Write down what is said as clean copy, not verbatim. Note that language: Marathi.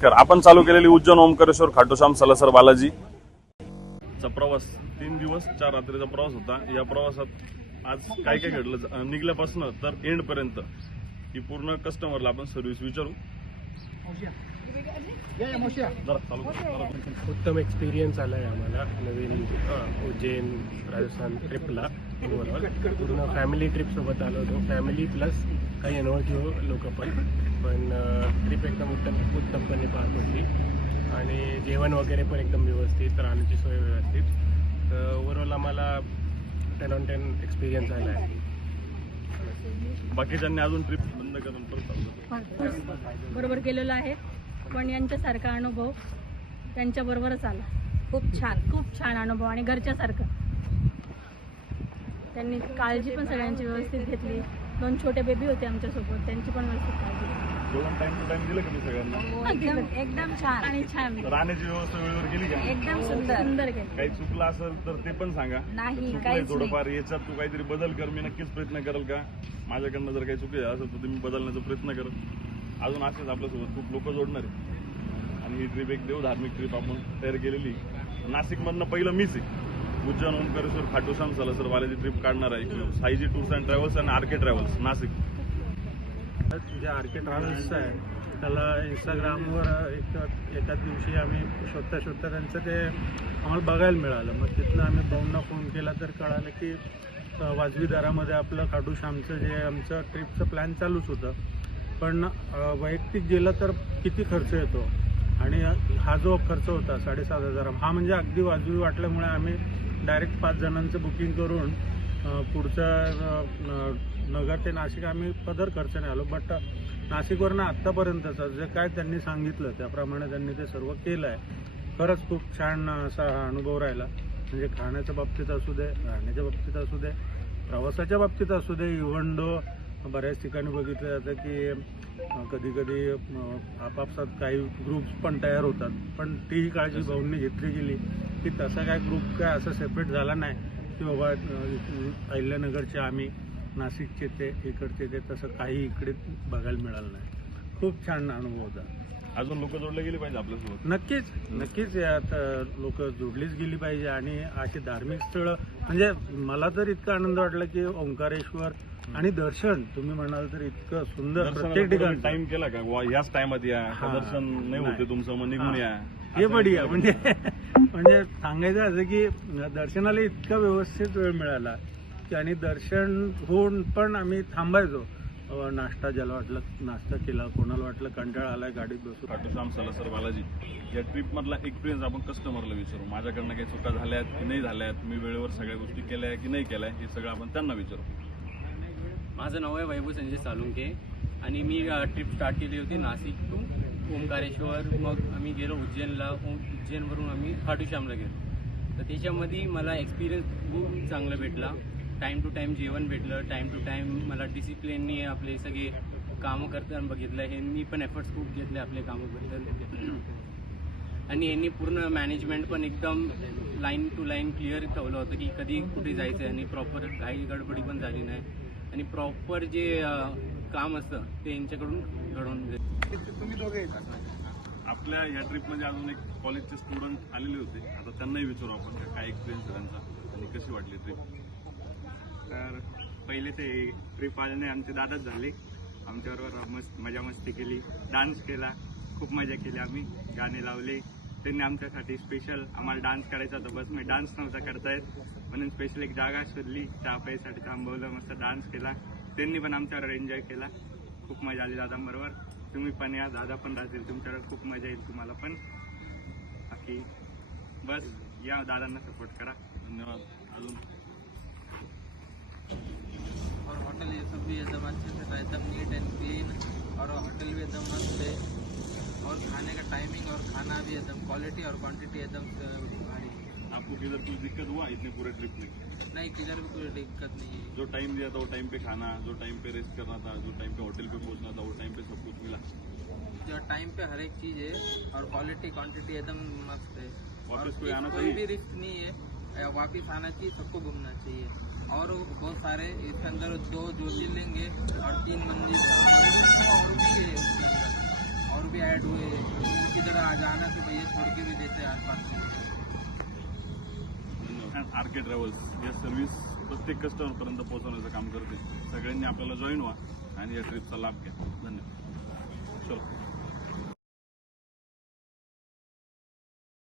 आपण चालू केलेली उज्जैन ओमकारेश्वर खाटूश्याम सलासर बालाजीचा प्रवास 3 दिवस 4 रात्रीचा प्रवास होता। या प्रवासात आज काय काय घडलं निघल्यापासून तर एंड पर्यंत ही पूर्ण कस्टमरला आपण सर्व्हिस विचारू। उत्तम एक्सपिरियन्स आला आहे आम्हाला नवीन उज्जैन राजस्थान ट्रिपला। पूर्ण फॅमिली ट्रिपसोबत आलो होतो, फॅमिली प्लस काही अनोळखी लोक पण ट्रिप एकदम उत्तमपणे पार पडली आणि जेवण वगैरे पण एकदम व्यवस्थित, राहण्याची सोय व्यवस्थित। तर ओव्हरऑल आम्हाला 10 on 10 एक्सपिरियन्स आला आहे। बाकीच्यांनी अजून ट्रिप बंद करून परत बरोबर केलेलं आहे, पण यांच्यासारखा अनुभव त्यांच्याबरोबरच आला। खूप छान अनुभव आणि घरच्यासारखं। त्यांनी काळजी पण सगळ्यांची व्यवस्थित घेतली। 2 छोटे बेबी होते आमच्यासोबत, त्यांची पण व्यवस्थित काळजी घेतली। जेवण टाइम टू टाइम दिलं का मी सगळ्यांना? एकदम छान आणि छान। राहण्याची व्यवस्था वेळेवर केली का? एकदम सुंदर केली। काही चुकलं असेल तर ते पण सांगा। चुकलंय थोडंफार, याच्यात तू काहीतरी बदल कर, मी नक्कीच प्रयत्न करेल का माझ्याकडनं जर काही चुकलं असेल तर तुम्ही बदलण्याचा प्रयत्न करा। अजून असेच आपल्यासोबत खूप लोक जोडणार आहे आणि ही ट्रिप एक देव धार्मिक ट्रिप आपण तयार केलेली। नाशिकमधनं पहिलं मीच आहे उज्जैन ओमकारेश्वर खाटूश्याम सलासर बालाजी ट्रिप काढणार आहे। साईजी टूर्स अँड ट्रॅव्हल्स आणि आरके ट्रॅव्हल्स नाशिक। जे आरके ट्रॅव्हल्स आहे त्याला इंस्टाग्रामवर एकाच दिवशी आम्ही शोधता त्यांचं ते आम्हाला बघायला मिळालं। मग तिथनं आम्ही भाऊंना फोन केला तर कळालं की वाजवी दरामध्ये आपलं खाटूश्यामचं जे आमचं ट्रिपचं प्लॅन चालूच होतं, पण वैयक्तिक गेलं तर किती खर्च येतो आणि हा जो खर्च होता 7,500 हा म्हणजे अगदी वाजवी वाटल्यामुळे आम्ही डायरेक्ट 5 जणांचं बुकिंग करून पुढचं नगर ते नाशिक आम्ही पदर खर्चाने आलो। बट नाशिकवरनं आत्तापर्यंतचं जे काय त्यांनी सांगितलं त्याप्रमाणे त्यांनी ते सर्व केलं आहे। खरंच खूप छान असा हा अनुभव राहिला। म्हणजे खाण्याच्या बाबतीत असू दे, राहण्याच्या बाबतीत असू दे, प्रवासाच्या बाबतीत असू दे। इव्हन दो बऱ्याच ठिकाणी बघितलं जातं की कधी आपापसात काही ग्रुप्स पण तयार होतात, पण तीही काळजी भाऊंनी घेतली गेली की तसा काय ग्रुप काय असं सेपरेट झाला नाही की बाबा अहिल्यानगरचे आम्ही, नाशिकचे ते, इकडचे ते, तसं काही इकडे बघायला मिळालं नाही। खूप छान अनुभव होता। अजून लोक जोडले गेली पाहिजे आपल्यासोबत। नक्कीच यात लोक जोडलीच गेली पाहिजे आणि अशी धार्मिक स्थळं म्हणजे मला तर इतका आनंद वाटला की ओंकारेश्वर आणि दर्शन तुम्ही म्हणाल तर इतकं सुंदर प्रत्येक ठिकाणी टाइम केला का याच टाइमात या दर्शन नाही होते तुमचं मग निघून या हे बढिया। म्हणजे सांगायचं असं की दर्शनाला इतका व्यवस्थित वेळ मिळाला की आणि दर्शन होऊन पण आम्ही थांबायचो। नाश्ता ज्याला वाटलं नाश्ता केला, कोणाला वाटलं कंटाळा आलाय गाडीत बसून। खाटूश्याम सलासर बालाजी या ट्रिप मधला एक्सपिरियन्स आपण कस्टमरला विचारू। माझ्याकडनं काही चुका झाल्यात की नाही झाल्यात, मी वेळेवर सगळ्या गोष्टी केल्या की नाही केल्या, हे सगळं आपण त्यांना विचारू। माझं नाव आहे वैभव संजय सालुंके आणि मी ट्रिप स्टार्ट केली होती नाशिक टू ओमकारेश्वर। मग आम्ही गेलो उज्जैनला, उज्जैनवरून आम्ही खाटूश्यामला गेलो। तर त्याच्यामध्ये मला एक्सपिरियन्स खूप चांगला भेटला। टाईम टू टाईम जेवण भेटलं, टाईम टू टाईम मला डिसिप्लिननी आपले सगळे कामं करताना बघितलं। हे मी पण एफर्ट्स खूप घेतले आपले कामाबद्दल आणि यांनी पूर्ण मॅनेजमेंट पण एकदम लाईन टू लाईन क्लिअर ठेवलं होतं की कधी कुठे जायचं आहे आणि प्रॉपर काही गडबडी पण झाली नाही आणि प्रॉपर जे काम असतं ते यांच्याकडून घडवून आपल्या या ट्रिप मध्ये अजून एक कॉलेजचे स्टुडंट आलेले होते, आता त्यांनाही विचारू आपण काय एक्सपिरियन्स त्यांचा आणि कशी वाटली ट्रिप। तर पहिले ते ट्रिप आल्याने आमचे दादाच झाले, आमच्याबरोबर मस्त मजा मस्ती केली, डान्स केला, खूप मजा केली। आम्ही गाणे लावले, त्यांनी आमच्यासाठी स्पेशल आम्हाला डान्स करायचा होता, बस मी डान्स नव्हता करता येत म्हणून स्पेशल एक जागा शोधली, चहा प्यायसाठी थांबवलं, मस्त डान्स केला, त्यांनी पण आमच्यावर एन्जॉय केला। खूप मजा आली दादांबरोबर। तुम्ही पण या, दादा पण राहतील तुमच्यावर, खूप मजा येईल तुम्हाला पण। बाकी बस या, दादांना सपोर्ट करा। धन्यवाद। अजून और होटल ये सब भी एकदम अच्छे से रहता, नीट एंड क्लीन, और होटल भी एकदम मस्त है और खाने का टाइमिंग और खाना भी एकदम क्वालिटी और क्वांटिटी एकदम भारी। आपको किधर कुछ दिक्कत हुआ इतने पूरे ट्रिप में? नहीं, किधर भी कोई दिक्कत नहीं है। जो टाइम दिया था वो टाइम पे खाना, जो टाइम पे रेस्ट करना था, जो टाइम पे होटल पे पहुंचना था वो टाइम पे सब कुछ मिला। जो टाइम पे हर एक चीज़ है और क्वालिटी क्वांटिटी एकदम मस्त है। वापस कोई आना कोई चाहिए? भी रिस्क नहीं है, वापिस आना चाहिए, सबको घूमना चाहिए। और बहुत सारे इसके अंदर 2 ज्योतिर्लिंग है और 3 मंदिर और और भी ऐड हुए हैं। किधर आ जाना तो भैया छोड़ के भी देते हैं आसपास में। आर के ट्रॅव्हल्स या सर्व्हिस प्रत्येक कस्टमरपर्यंत पोहोचवण्याचं काम करते. सगळ्यांनी आपल्याला जॉईन व्हा आणि या ट्रिपचा लाभ घ्या. धन्यवाद.